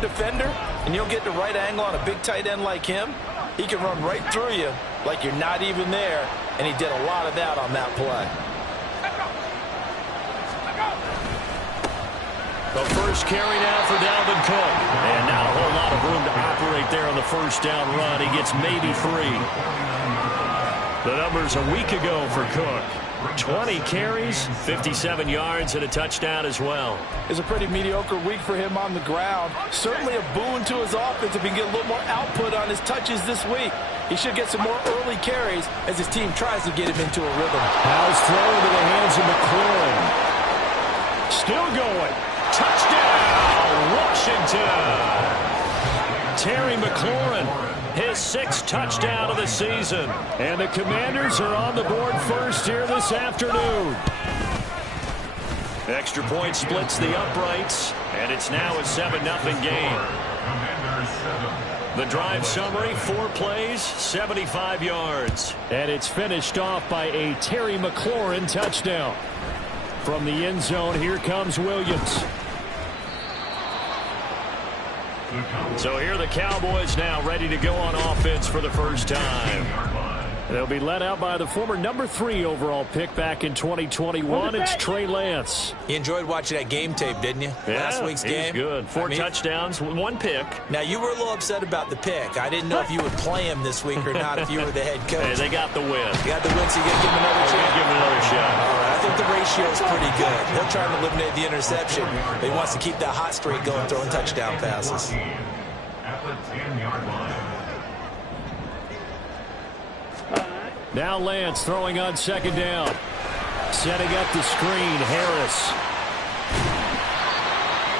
you're a defender and you don't get the right angle on a big tight end like him, he can run right through you like you're not even there, and he did a lot of that on that play. The first carry now for Dalvin Cook. And not a whole lot of room to operate there on the first down run. He gets maybe 3. The numbers a week ago for Cook. 20 carries, 57 yards, and a touchdown as well. It's a pretty mediocre week for him on the ground. Certainly a boon to his offense if he can get a little more output on his touches this week. He should get some more early carries as his team tries to get him into a rhythm. House throw into the hands of McLaurin. Still going. Touchdown, Washington. Terry McLaurin, his 6th touchdown of the season. And the Commanders are on the board first here this afternoon. Extra point splits the uprights, and it's now a 7-0 game. The drive summary, 4 plays, 75 yards. And it's finished off by a Terry McLaurin touchdown. From the end zone, here comes Williams. So here are the Cowboys now ready to go on offense for the first time. They'll be led out by the former number 3 overall pick back in 2021. It's Trey Lance. You enjoyed watching that game tape, didn't you? Yeah, Last week's game. Good. 4 touchdowns, 1 pick. Now, you were a little upset about the pick. I didn't know if you would play him this week or not if you were the head coach. Hey, they got the win. You got the win, so you got to give him another shot. Give him another shot. All right, I think the ratio is pretty good. He'll try to eliminate the interception, but he wants to keep that hot streak going, throwing touchdown passes. At the 10-yard line. Now Lance throwing on 2nd down. Setting up the screen, Harris.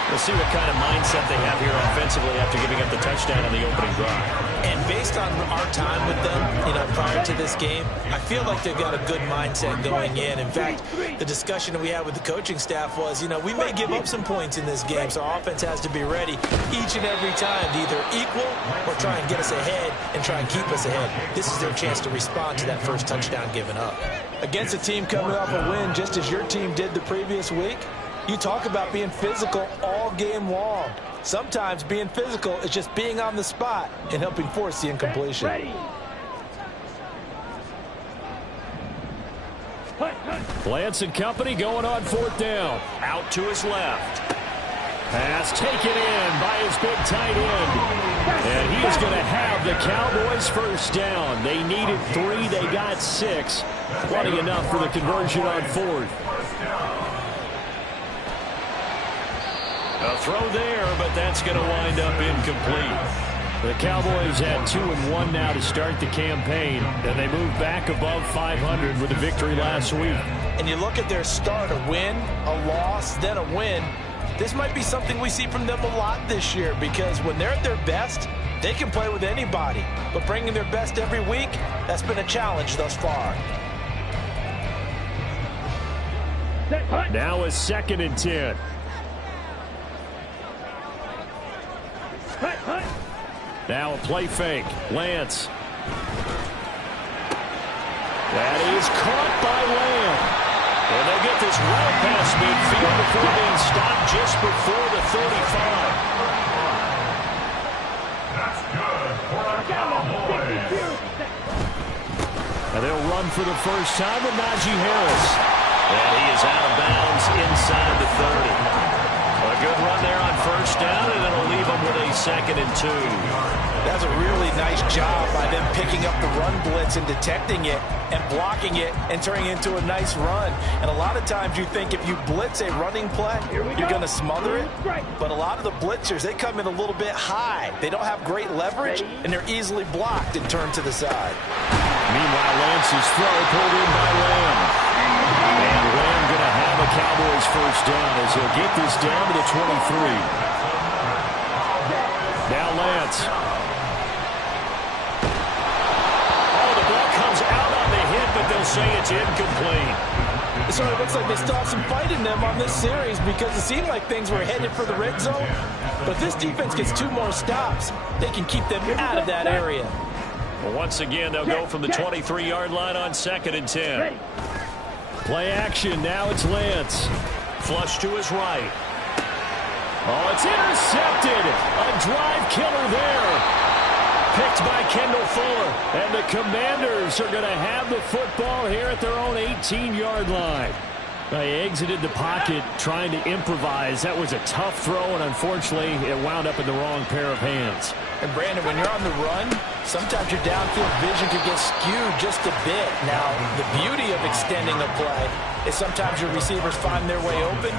We'll see what kind of mindset they have here offensively after giving up the touchdown on the opening drive. And based on our time with them, prior to this game, I feel like they've got a good mindset going in. In fact, the discussion that we had with the coaching staff was, we may give up some points in this game, so our offense has to be ready each and every time to either equal or try and get us ahead and try and keep us ahead. This is their chance to respond to that first touchdown given up. Against a team coming off a win just as your team did the previous week, you talk about being physical all game long. Sometimes being physical is just being on the spot and helping force the incompletion. Lance and company going on 4th down. Out to his left. Pass taken in by his big tight end. And he is going to have the Cowboys first down. They needed 3. They got 6. Plenty enough for the conversion on 4th. A throw there, but that's going to wind up incomplete. The Cowboys had 2-1 now to start the campaign, and they move back above 500 with a victory last week. And you look at their start, a win, a loss, then a win. This might be something we see from them a lot this year, because when they're at their best, they can play with anybody. But bringing their best every week, that's been a challenge thus far. Now a 2nd and 10. Now a play fake. Lance. That is caught by Lamb. And they get this well past midfield before being stopped just before the 35. That's good for the Cowboys. And they'll run for the first time with Najee Harris. And he is out of bounds inside the 30. A good run there on first down, and it'll leave them with a 2nd and 2. That's a really nice job by them picking up the run blitz and detecting it and blocking it and turning it into a nice run. And a lot of times you think if you blitz a running play, you're going to smother it. But a lot of the blitzers, they come in a little bit high. They don't have great leverage, and they're easily blocked and turned to the side. Meanwhile, Lance's throw pulled in by Lamb. And Lamb going to have a Cowboys first down as he'll get this down to the 23. Now Lance. Oh, the ball comes out on the hit, but they'll say it's incomplete. So it looks like they still have some fight in them on this series because it seemed like things were headed for the red zone. But if this defense gets 2 more stops, they can keep them out of that area. Well, once again, they'll go from the 23-yard line on 2nd and 10. Play action. Now it's Lance. Flush to his right. Oh, it's intercepted. A Kendall Fuller. And the Commanders are going to have the football here at their own 18-yard line. They exited the pocket trying to improvise. That was a tough throw, and unfortunately, it wound up in the wrong pair of hands. And Brandon, when you're on the run, sometimes your downfield vision could get skewed just a bit. Now, the beauty of extending a play is sometimes your receivers find their way open,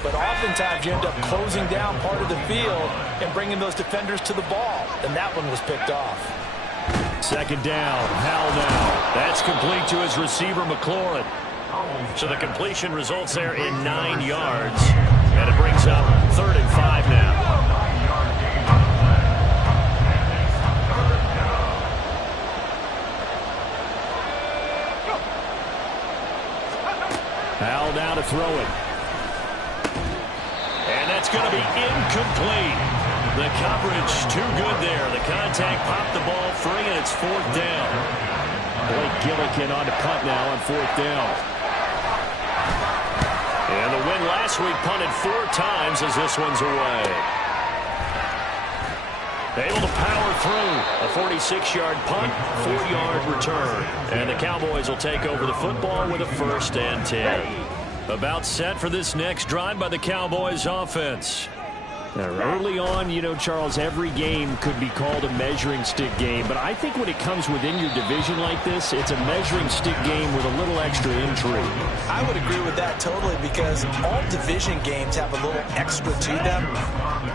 but oftentimes you end up closing down part of the field and bringing those defenders to the ball, and that one was picked off. Second down, Howell now. That's complete to his receiver, McLaurin. So the completion results there in 9 yards, and it brings up 3rd and 5 now. Howell now to throw it. And that's going to be incomplete. The coverage too good there. The contact popped the ball free, and it's 4th down. Blake Gillikin on to punt now on 4th down. And the win last week punted 4 times as this one's away. Able to power through a 46-yard punt, 4-yard return. And the Cowboys will take over the football with a 1st and 10. About set for this next drive by the Cowboys offense. Now, early on, you know, Charles, every game could be called a measuring stick game. But I think when it comes within your division like this, it's a measuring stick game with a little extra intrigue. I would agree with that totally because all division games have a little extra to them.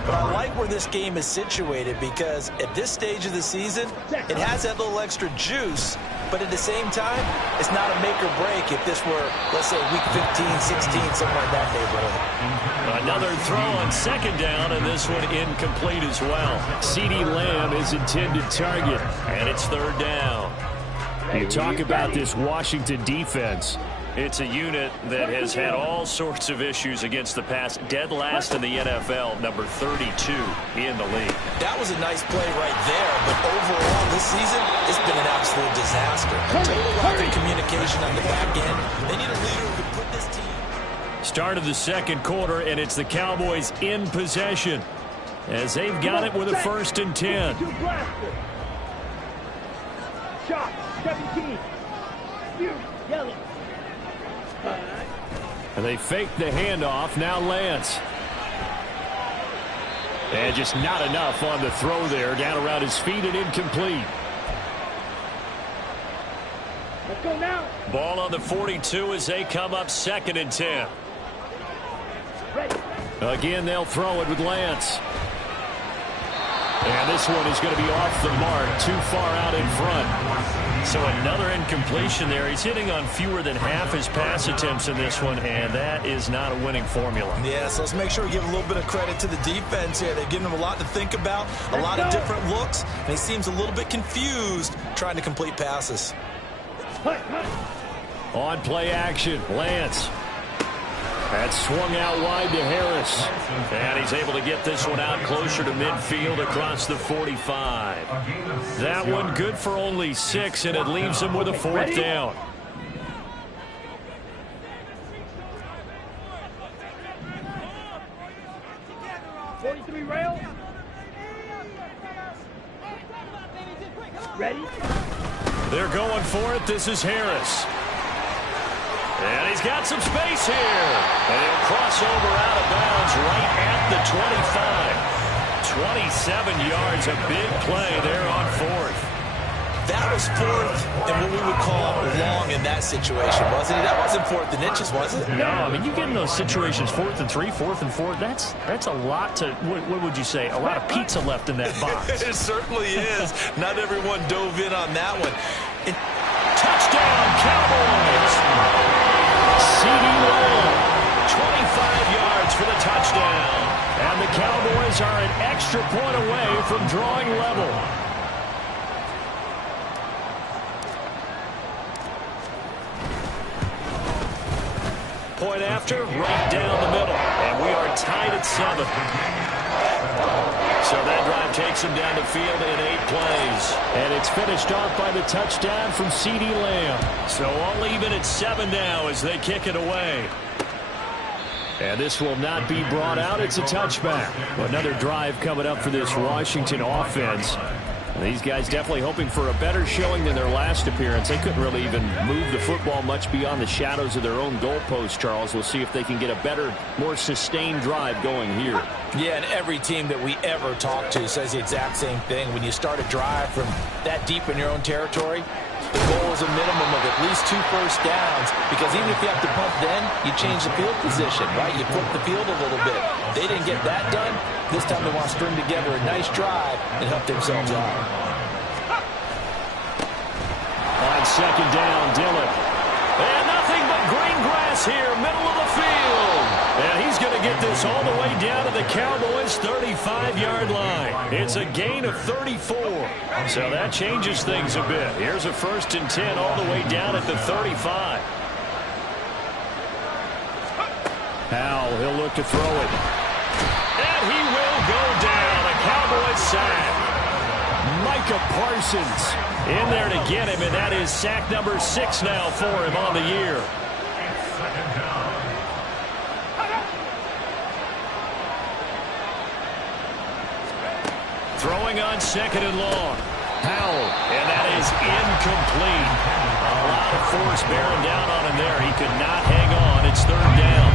But I like where this game is situated because at this stage of the season, it has that little extra juice. But at the same time, it's not a make or break if this were, let's say, week 15, 16, somewhere in that neighborhood. Another throw on 2nd down, and this one incomplete as well. CeeDee Lamb is intended target, and it's 3rd down. You talk about this Washington defense. It's a unit that has had all sorts of issues against the pass. Dead last in the NFL, number 32 in the league. That was a nice play right there, but overall this season, it's been an absolute disaster. A total lack of communication on the back end. They need a leader who can put this team. Start of the 2nd quarter, and it's the Cowboys in possession as they've got it with a 1st and 10. Shot, 17. Yellow. And they fake the handoff. Now Lance. And just not enough on the throw there. Down around his feet and incomplete. Let's go now. Ball on the 42 as they come up 2nd and 10. Ready. Again, they'll throw it with Lance. And this one is going to be off the mark. Too far out in front. So another incompletion there. He's hitting on fewer than half his pass attempts in this one, and that is not a winning formula. Yeah, so let's make sure we give a little bit of credit to the defense here. They've given him a lot to think about, a lot of different looks, and he seems a little bit confused trying to complete passes. On play action, Lance. That's swung out wide to Harris. And he's able to get this one out closer to midfield across the 45. That one good for only 6, and it leaves him with a 4th down. Rail. Ready? They're going for it. This is Harris. And he's got some space here. And he'll cross over out of bounds right at the 25. 27 yards, a big play there on 4th. That was 4th and what we would call long in that situation, wasn't it? That wasn't 4th and inches, was it? No, I mean, you get in those situations, 4th and 3, 4th and 4. That's a lot to, what would you say, a lot of pizza left in that box. It certainly is. Not everyone dove in on that one. Touchdown, Cowboys! CeeDee Lamb, 25 yards for the touchdown. And the Cowboys are an extra point away from drawing level. Point after, right down the middle. And we are tied at 7. So that drive takes him down the field in 8 plays. And it's finished off by the touchdown from CeeDee Lamb. So all even at 7 now as they kick it away. And this will not be brought out. It's a touchback. Another drive coming up for this Washington offense. These guys definitely hoping for a better showing than their last appearance. They couldn't really even move the football much beyond the shadows of their own goalpost, Charles. We'll see if they can get a better, more sustained drive going here. Yeah, and every team that we ever talk to says the exact same thing. When you start a drive from that deep in your own territory, the goal is a minimum of at least 2 first downs, because even if you have to punt then, you change the field position, right? You flip the field a little bit. They didn't get that done. This time they want to string together a nice drive and help themselves out. On second down, Dillon. And nothing but green grass here, middle of the field. And he's going to get this all the way down to the Cowboys' 35-yard line. It's a gain of 34. So that changes things a bit. Here's a 1st and 10 all the way down at the 35. Powell, he'll look to throw it. And he will go down. A Cowboys sack. Micah Parsons in there to get him, and that is sack number 6 now for him on the year. Throwing on 2nd and long. Powell, and that is incomplete. A lot of force bearing down on him there. He could not hang on. It's 3rd down.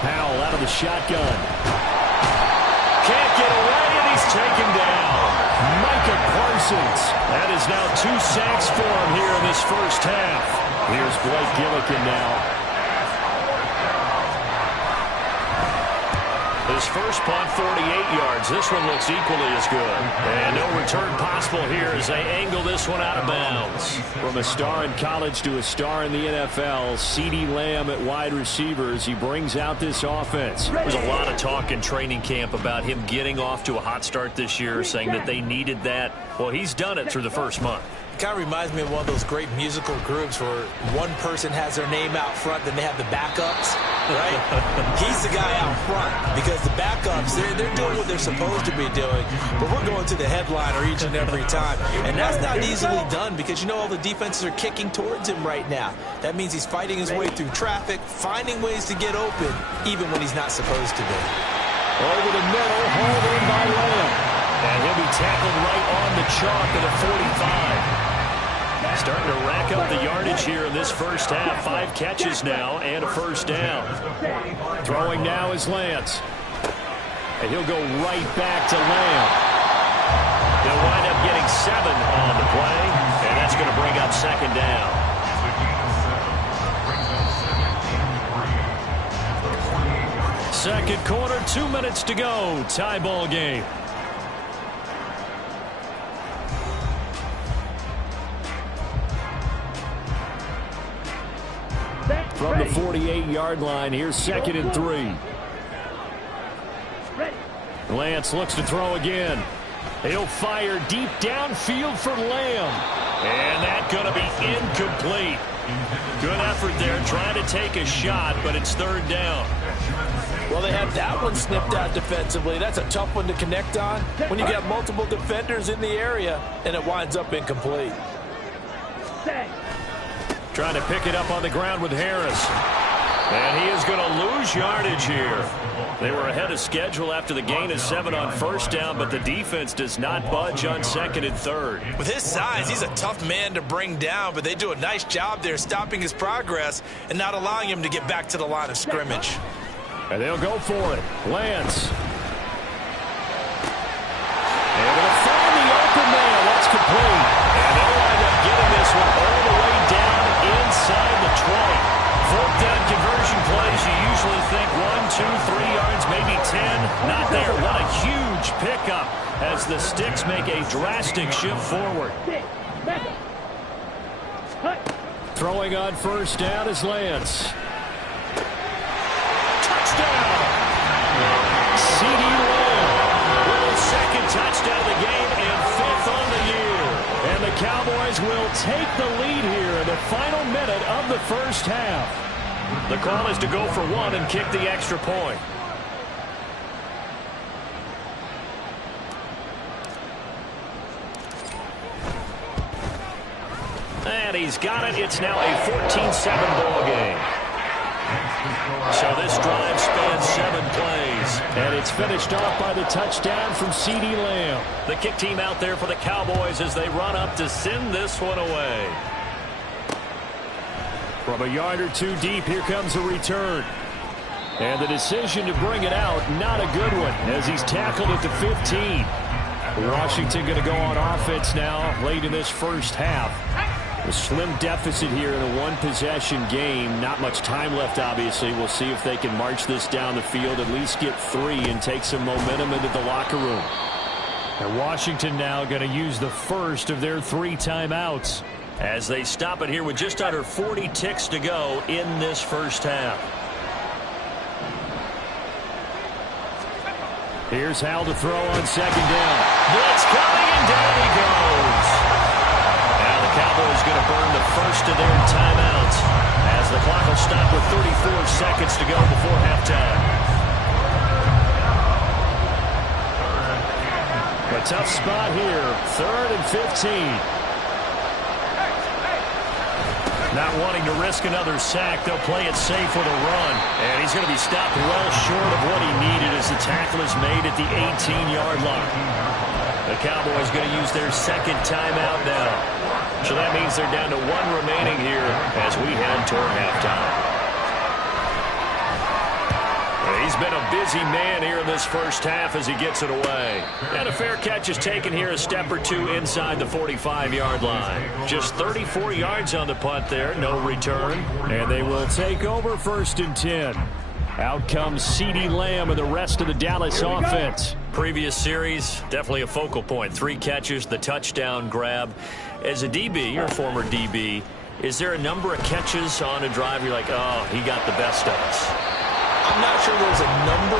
Powell out of the shotgun. Can't get away, and he's taken down. Micah Parsons. That is now 2 sacks for him here in this first half. Here's Blake Gillikin now. His first punt, 48 yards. This one looks equally as good. And no return possible here as they angle this one out of bounds. From a star in college to a star in the NFL, CeeDee Lamb at wide receivers. He brings out this offense. There's a lot of talk in training camp about him getting off to a hot start this year, saying that they needed that. Well, he's done it through the first month. It kind of reminds me of one of those great musical groups where one person has their name out front, then they have the backups, right? He's the guy out front because the backups, they're doing what they're supposed to be doing, but we're going to the headliner each and every time. And that's not easily done because, you know, all the defenses are kicking towards him right now. That means he's fighting his way through traffic, finding ways to get open, even when he's not supposed to be. Over the middle, hauled in by Lamb. And he'll be tackled right on the chalk at a 45. Starting to rack up the yardage here in this first half. 5 catches now and a first down. Throwing now is Lance. And he'll go right back to Lamb. They'll wind up getting 7 on the play. And that's going to bring up 2nd down. Second quarter, 2 minutes to go. Tie ball game. From the 48-yard line, here's 2nd and 3. Lance looks to throw again. He'll fire deep downfield for Lamb. And that's going to be incomplete. Good effort there, trying to take a shot, but it's 3rd down. Well, they had that one snipped out defensively. That's a tough one to connect on when you got multiple defenders in the area, and it winds up incomplete. Trying to pick it up on the ground with Harris. And he is going to lose yardage here. They were ahead of schedule after the gain of 7 on first down, but the defense does not budge on 2nd and 3rd. With his size, he's a tough man to bring down, but they do a nice job there stopping his progress and not allowing him to get back to the line of scrimmage. And they'll go for it. Lance. And they'll find the open man. That's complete. And they'll wind up getting this one all the way down inside the 20. 4th down conversion plays, you usually think 1, 2, 3 yards, maybe 10. Not there. What a huge pickup as the Sticks make a drastic shift forward. Throwing on first down is Lance. Touchdown! CeeDee Lamb with his 2nd touchdown of the game and 5th on the year. And the Cowboys will take the lead here in the final minute of the first half. The call is to go for 1 and kick the extra point. And he's got it. It's now a 14-7 ball game. So this drive spans 7 plays. And it's finished off by the touchdown from CeeDee Lamb. The kick team out there for the Cowboys as they run up to send this one away. From a yard or two deep, here comes a return. And the decision to bring it out, not a good one, as he's tackled at the 15. Washington going to go on offense now late in this first half. A slim deficit here in a one-possession game. Not much time left, obviously. We'll see if they can march this down the field, at least get 3 and take some momentum into the locker room. And Washington now going to use the first of their 3 timeouts, as they stop it here with just under 40 ticks to go in this first half. Here's Hal to throw on second down. Blitz coming, and down he goes. Now the Cowboys going to burn the first of their timeouts as the clock will stop with 34 seconds to go before halftime. A tough spot here. 3rd and 15. Not wanting to risk another sack, they'll play it safe with a run. And he's going to be stopped well short of what he needed as the tackle is made at the 18-yard line. The Cowboys going to use their second timeout now. So that means they're down to 1 remaining here as we head toward halftime. He's been a busy man here in this first half as he gets it away. And a fair catch is taken here a step or 2 inside the 45-yard line. Just 34 yards on the punt there, no return. And they will take over 1st and 10. Out comes CeeDee Lamb and the rest of the Dallas offense. Previous series, definitely a focal point. 3 catches, the touchdown grab. As a DB, or former DB, is there a number of catches on a drive you're like, oh, he got the best of us? I'm not sure there's a number,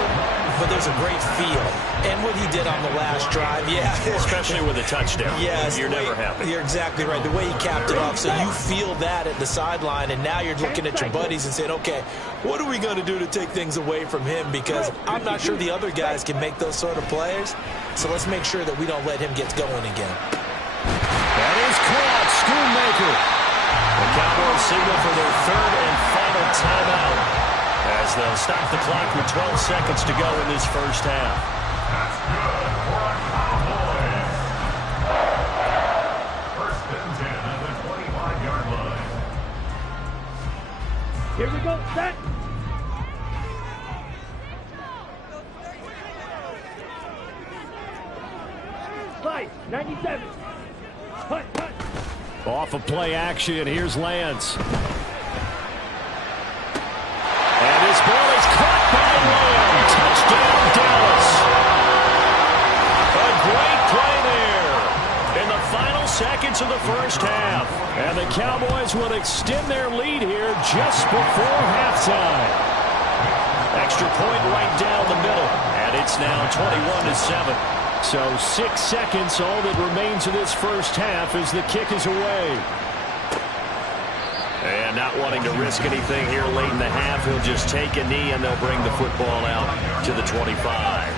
but there's a great feel. And what he did on the last drive, yeah. Especially with a touchdown. Yes. You're never happy. You're exactly right. The way he capped it off. So you feel that at the sideline, and now you're looking at your buddies and saying, okay, what are we going to do to take things away from him? Because I'm not sure the other guys can make those sort of plays. So let's make sure that we don't let him get going again. That is caught. Schoonmaker. The Cowboys signal for their 3rd and final timeout, as they'll stop the clock with 12 seconds to go in this first half. That's good for our Cowboys. 1st and 10 at the 25-yard line. Here we go, set. Slide, 97. Punt. Off of play action, here's Lance. This ball is caught by Lamb. Touchdown, Dallas. A great play there in the final seconds of the first half. And the Cowboys will extend their lead here just before halftime. Extra point right down the middle. And it's now 21-7. So 6 seconds, all that remains of this first half as the kick is away. And not wanting to risk anything here late in the half, he'll just take a knee and they'll bring the football out to the 25.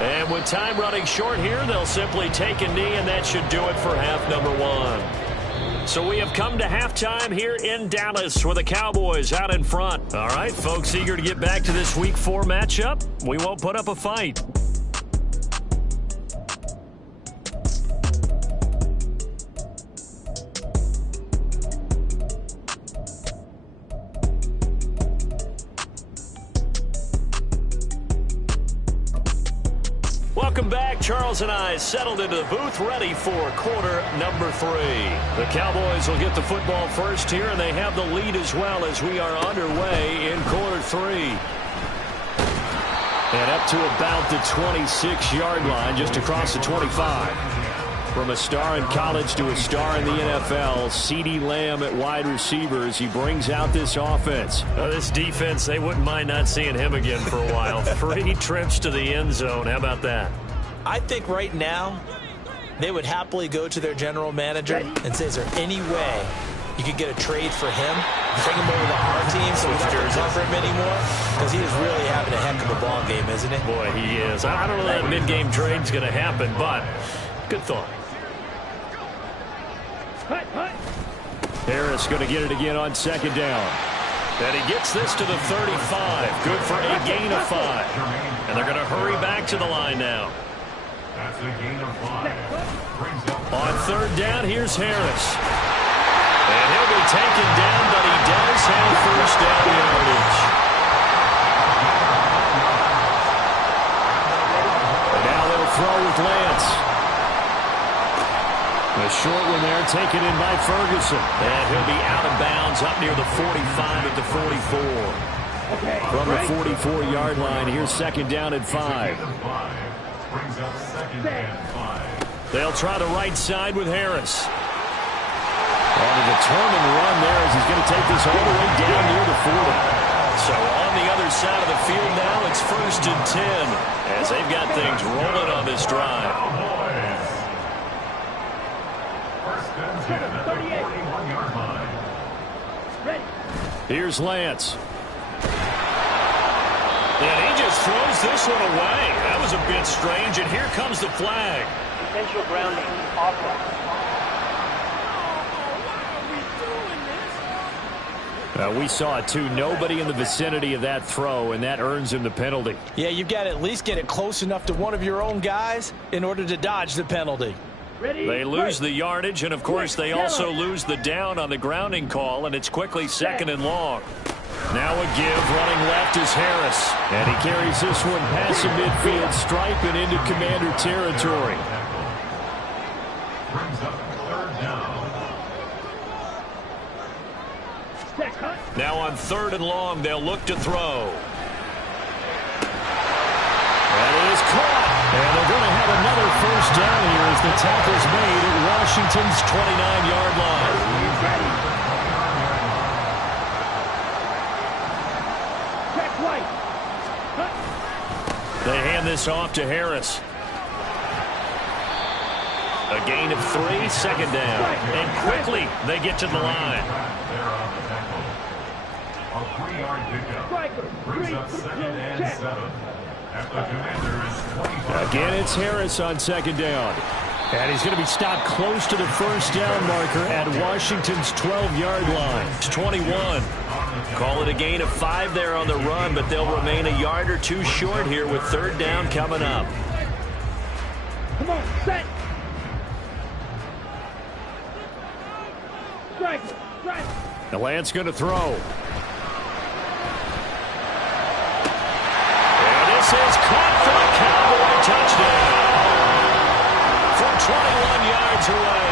And with time running short here, they'll simply take a knee, and that should do it for half number 1. So we have come to halftime here in Dallas with the Cowboys out in front. All right, folks, eager to get back to this Week 4 matchup. We won't put up a fight. Welcome back. Charles and I settled into the booth, ready for quarter number 3. The Cowboys will get the football first here, and they have the lead as well as we are underway in quarter 3. And up to about the 26-yard line, just across the 25. From a star in college to a star in the NFL, CeeDee Lamb at wide receiver as he brings out this offense. This defense, they wouldn't mind not seeing him again for a while. 3 trips to the end zone. How about that? I think right now they would happily go to their general manager and say, is there any way you could get a trade for him, bring him over to our team so we don't have to cover him anymore? Because he is really having a heck of a ball game, isn't he? Boy, he is. I don't know that mid-game trade's going to happen, but good thought. Harris going to get it again on second down. And he gets this to the 35. Good for a gain of 5. And they're going to hurry back to the line now. That's a gain of 5. On third down, here's Harris. And he'll be taken down, but he does have first down yardage. And now they'll throw with Lance. The short one there taken in by Ferguson. And he'll be out of bounds up near the 45 at the 44. From the 44-yard line, here's second down and 5. Brings up second and 5. They'll try the right side with Harris. On a determined run there as he's going to take this all the way down near the 40. So on the other side of the field now, it's first and 10 as they've got things rolling on this drive. First and 10 at the 41-yard line. Here's Lance. And he just throws this one away. That was a bit strange, and here comes the flag. Potential grounding. Offline. We saw it too. Nobody in the vicinity of that throw, and that earns him the penalty. Yeah, you've got to at least get it close enough to one of your own guys in order to dodge the penalty. They lose the yardage, and of course they also lose the down on the grounding call, and it's quickly second and long. Now a give, running left is Harris. And he carries this one past the midfield stripe and into Commander territory. Brings up third down. Now on third and long, they'll look to throw. That is caught. And they're going to have another first down here as the tackle's made at Washington's 29-yard line. They hand this off to Harris. A gain of 3, second down. And quickly, they get to the line. A 3-yard pickup. Brings up second and 7. At the Commander's 25. Again, it's Harris on second down. And he's going to be stopped close to the first down marker at Washington's 12-yard line. It's 21. Call it a gain of 5 there on the run, but they'll remain a yard or two short here with third down coming up. Come on, set. Strike. The Lance going to throw. And this is caught for a Cowboy touchdown. From 21 yards away.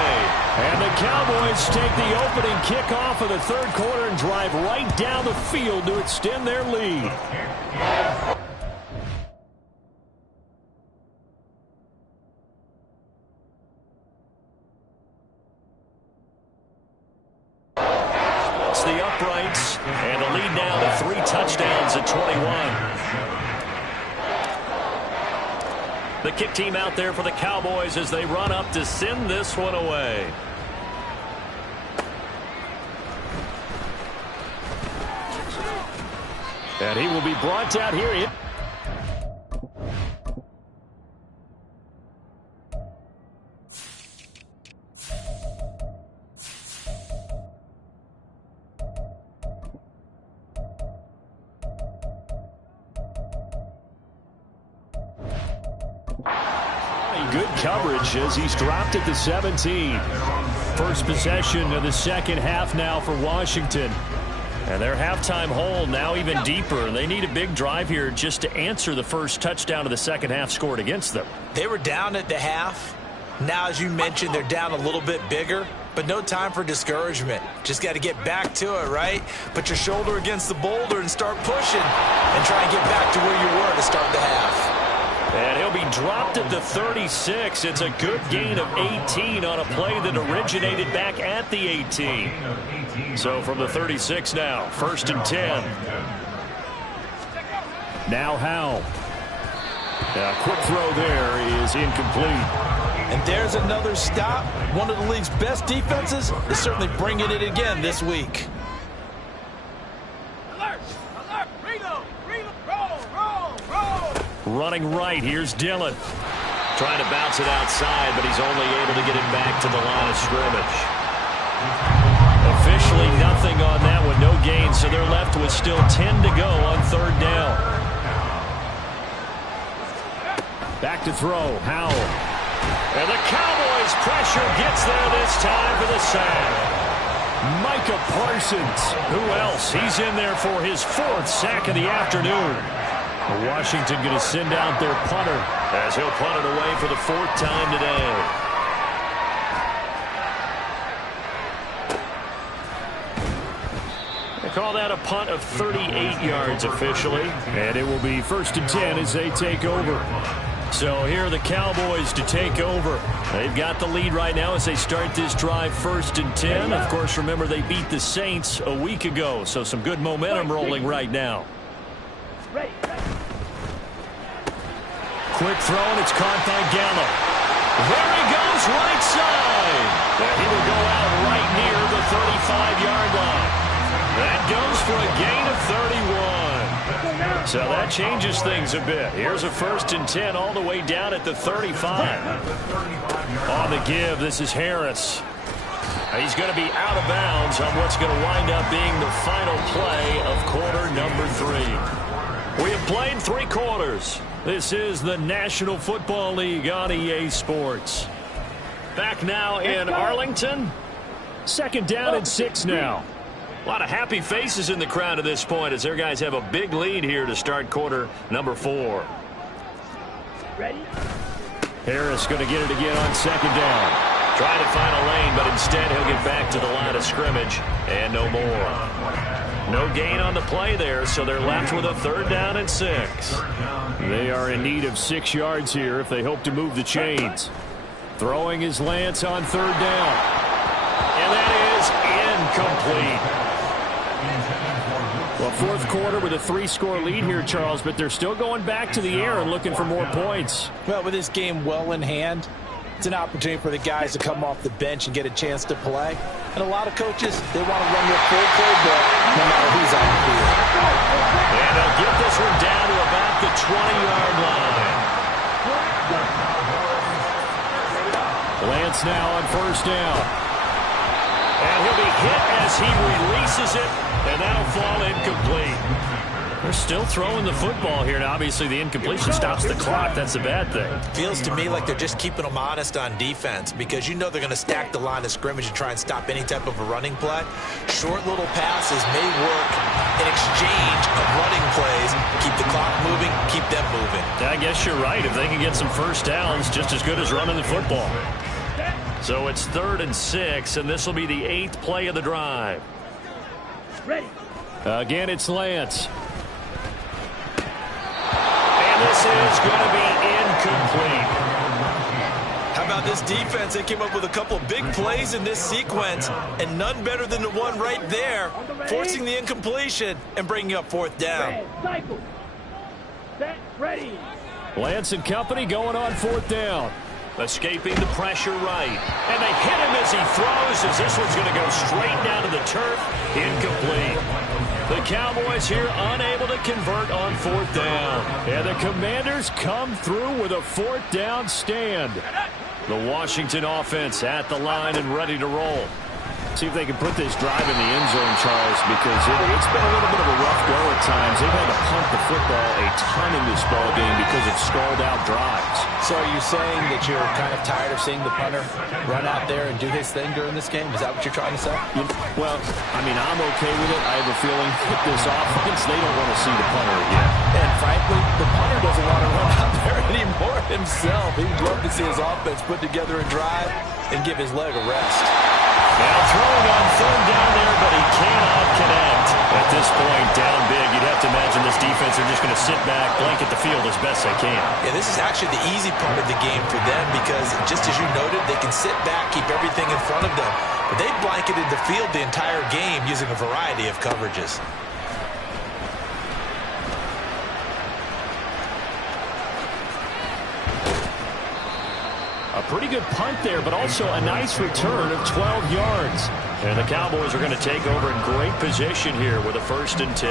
And the Cowboys take the opening kickoff of the third quarter and drive right down the field to extend their lead. It's the uprights, and a lead now to 3 touchdowns at 21. The kick team out there for the Cowboys as they run up to send this one away. And he will be brought out here. Good coverage as he's dropped at the 17. First possession of the second half now for Washington. And their halftime hole now even deeper. They need a big drive here just to answer the first touchdown of the second half scored against them. They were down at the half. Now, as you mentioned, they're down a little bit bigger, but no time for discouragement. Just got to get back to it, right? Put your shoulder against the boulder and start pushing and try and get back to where you were to start the half. And he'll be dropped at the 36. It's a good gain of 18 on a play that originated back at the 18. So from the 36 now, first and 10. Now Howell. A quick throw there is incomplete. And there's another stop. One of the league's best defenses is certainly bringing it again this week. Running right, here's Dillon. Trying to bounce it outside, but he's only able to get it back to the line of scrimmage. Officially nothing on that one, no gain, so they're left with still 10 to go on third down. Back to throw, Howell. And the Cowboys' pressure gets there this time for the sack. Micah Parsons. Who else? He's in there for his 4th sack of the afternoon. Washington going to send out their punter, as he'll punt it away for the 4th time today. They call that a punt of 38 yards officially. and it will be 1st and 10 as they take over. So here are the Cowboys to take over. They've got the lead right now as they start this drive 1st and 10. Of course, remember they beat the Saints a week ago, so some good momentum rolling right now. Quick throw, and it's caught by Gallup. There he goes, right side. And he will go out right near the 35-yard line. That goes for a gain of 31. So that changes things a bit. Here's a 1st and 10 all the way down at the 35. On the give, this is Harris. He's going to be out of bounds on what's going to wind up being the final play of quarter number 3. We have played 3 quarters. This is the National Football League on EA Sports. Back now in Arlington. 2nd down and 6 now. A lot of happy faces in the crowd at this point as their guys have a big lead here to start quarter number 4. Ready? Harris going to get it again on 2nd down. Trying to find a lane, but instead he'll get back to the line of scrimmage and no more. No gain on the play there, so they're left with a 3rd down and 6. They are in need of 6 yards here if they hope to move the chains. Throwing is Lance on 3rd down. And that is incomplete. Well, 4th quarter with a 3-score lead here, Charles, but they're still going back to the air and looking for more points. Well, with this game well in hand, it's an opportunity for the guys to come off the bench and get a chance to play. And a lot of coaches, they want to run their full playbook no matter who's on the field. And they'll get this one down to about the 20-yard line. Lance now on 1st down. And he'll be hit as he releases it, and that'll fall incomplete. They're still throwing the football here, and obviously the incompletion stops the clock. That's a bad thing. Feels to me like they're just keeping them honest on defense because you know they're going to stack the line of scrimmage and try and stop any type of a running play. Short little passes may work in exchange of running plays. Keep the clock moving, keep them moving. I guess you're right. If they can get some 1st downs, just as good as running the football. So it's 3rd and 6, and this will be the 8th play of the drive. Ready. Again, it's Lance. And this is going to be incomplete. How about this defense? They came up with a couple of big plays in this sequence, and none better than the one right there, forcing the incompletion and bringing up 4th down. Cycle. Set. Ready. Lance and company going on 4th down. Escaping the pressure right. And they hit him as he throws, as this one's going to go straight down to the turf. Incomplete. The Cowboys here unable to convert on 4th down. And the Commanders come through with a 4th down stand. The Washington offense at the line and ready to roll. See if they can put this drive in the end zone, Charles, because it's been a little bit of a rough go at times. They've had to punt the football a ton in this ball game because of stalled-out drives. So are you saying that you're kind of tired of seeing the punter run out there and do his thing during this game? Is that what you're trying to say? Well, I mean, I'm okay with it. I have a feeling with this offense, they don't want to see the punter again. And frankly, the punter doesn't want to run out there anymore himself. He'd love to see his offense put together a drive and give his leg a rest. Now throwing on 3rd down there, but he cannot connect. At this point, down big, you'd have to imagine this defense are just going to sit back, blanket the field as best they can. Yeah, this is actually the easy part of the game for them because, just as you noted, they can sit back, keep everything in front of them. But they blanketed the field the entire game using a variety of coverages. A pretty good punt there, but also a nice return of 12 yards. And the Cowboys are going to take over in great position here with a 1st and 10.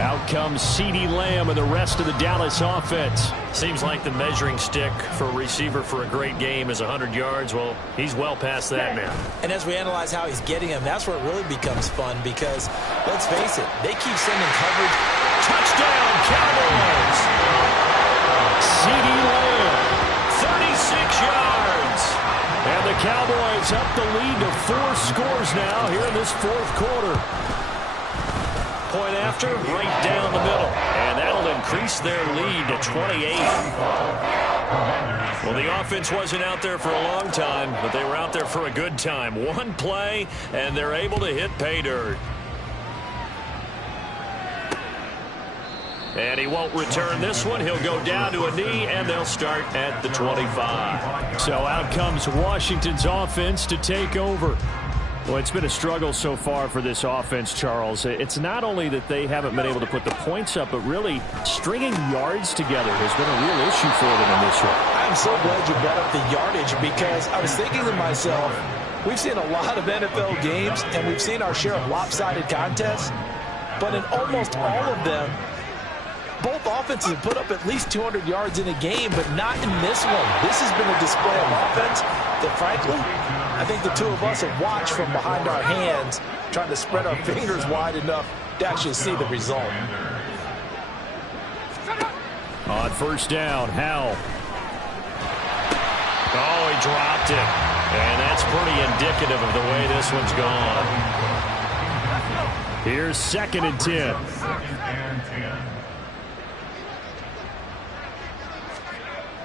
Out comes CeeDee Lamb and the rest of the Dallas offense. Seems like the measuring stick for a receiver for a great game is 100 yards. Well, he's well past that now. And as we analyze how he's getting him, that's where it really becomes fun because, let's face it, they keep sending coverage. Touchdown, Cowboys! CeeDee Lamb. 36 yards. And the Cowboys up the lead to 4 scores now here in this fourth quarter. Point after, right down the middle. And that'll increase their lead to 28. Well, the offense wasn't out there for a long time, but they were out there for a good time. One play, and they're able to hit pay dirt. And he won't return this one. He'll go down to a knee, and they'll start at the 25. So out comes Washington's offense to take over. Well, it's been a struggle so far for this offense, Charles. It's not only that they haven't been able to put the points up, but really stringing yards together has been a real issue for them in this one. I'm so glad you brought up the yardage because I was thinking to myself, we've seen a lot of NFL games, and we've seen our share of lopsided contests, but in almost all of them, both offenses have put up at least 200 yards in a game, but not in this one. This has been a display of offense that, frankly, I think the two of us have watched from behind our hands, trying to spread our fingers wide enough to actually see the result. On first down, Howell. Oh, he dropped it. And that's pretty indicative of the way this one's gone. Here's 2nd and 10.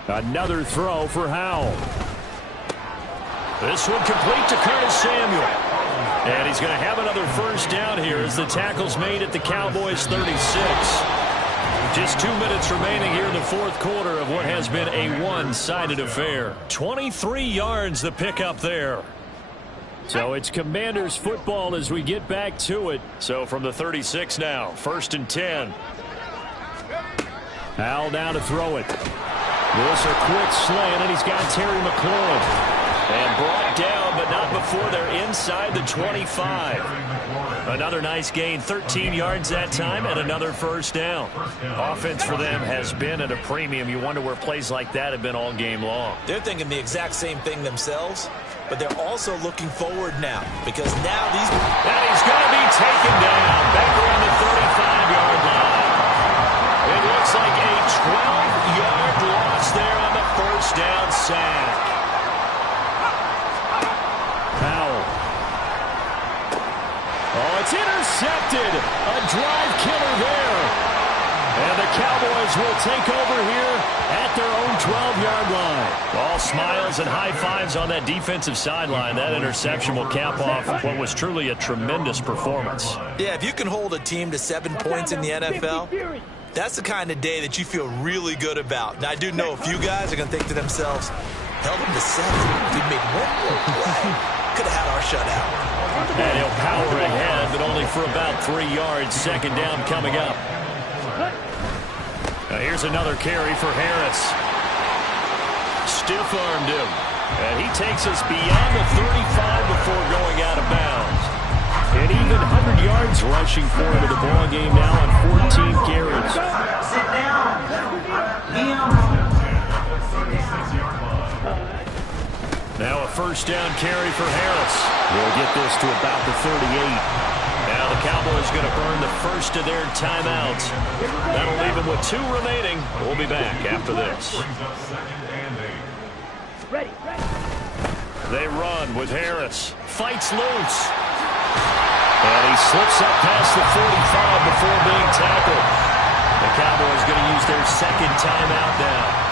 Another throw for Howell. This one complete to Curtis Samuel. And he's going to have another first down here as the tackle's made at the Cowboys 36. Just 2 minutes remaining here in the fourth quarter of what has been a one-sided affair. 23 yards the pickup there. So it's Commanders football as we get back to it. So from the 36 now, 1st and 10. Howell down to throw it. This a quick slant, and he's got Terry McLaurin. And brought down, but not before they're inside the 25. Another nice gain, 13 yards that time, and another first down. Offense for them has been at a premium. You wonder where plays like that have been all game long. They're thinking the exact same thing themselves, but they're also looking forward now because now these... And he's going to be taken down back around the 35-yard line. It looks like a 12-yard loss there on the first down sack. Oh, it's intercepted. A drive killer there. And the Cowboys will take over here at their own 12-yard line. All smiles and high fives on that defensive sideline. That interception will cap off what was truly a tremendous performance. Yeah, if you can hold a team to 7 points in the NFL, that's the kind of day that you feel really good about. Now, I do know a few guys are going to think to themselves, held them to 7. We made one more play. Could have had our shutout. And he'll power ahead, but only for about 3 yards. 2nd down coming up. Now here's another carry for Harris. Stiff-armed him. And he takes us beyond the 35 before going out of bounds. And even 100 yards rushing forward to the ball game now on 14 carries. Sit down. Now a first down carry for Harris. We'll get this to about the 38. Now the Cowboys going to burn the first of their timeouts. That'll leave them with 2 remaining. We'll be back after this. Ready. They run with Harris. Fights loose. And he slips up past the 45 before being tackled. The Cowboys going to use their 2nd timeout now.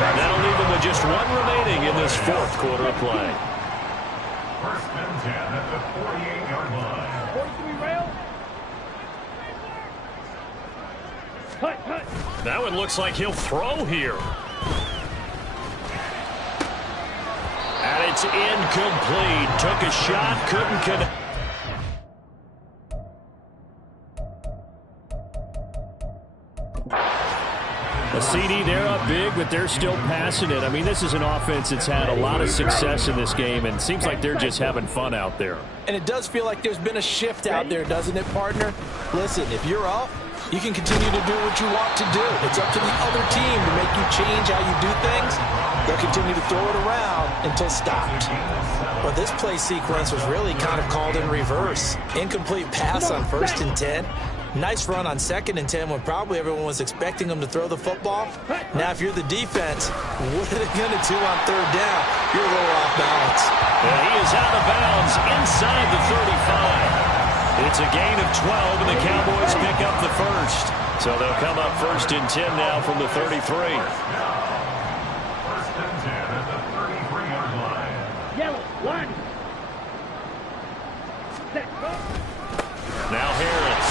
That'll leave them with just 1 remaining in this fourth quarter of play. 1st and 10 at the 48-yard line. 43 rail. Cut. That one looks like he'll throw here. And it's incomplete. Took a shot, couldn't connect. A CD, they're up big, but they're still passing it. I mean, this is an offense that's had a lot of success in this game, and it seems like they're just having fun out there. And it does feel like there's been a shift out there, doesn't it, partner? Listen, if you're up, You can continue to do what you want to do. It's up to the other team to make you change how you do things. They'll continue to throw it around until stopped. Well, this play sequence was really kind of called in reverse. Incomplete pass on 1st and 10. Nice run on 2nd and 10 when probably everyone was expecting them to throw the football. Now, if you're the defense, what are they going to do on 3rd down? You're a little off balance. And he is out of bounds inside the 35. It's a gain of 12, and the Cowboys pick up the first. So they'll come up 1st and 10 now from the 33. 1st and 10 at the 33-yard line. Yellow, 1. Set. Now Harris.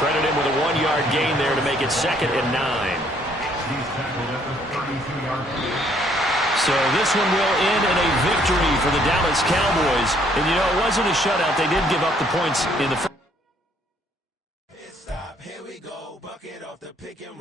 Credit him with a 1-yard gain there to make it 2nd and 9. He's tackled at the 32-yard line. So this one will end in a victory for the Dallas Cowboys. And, you know, it wasn't a shutout. They did give up the points in the first.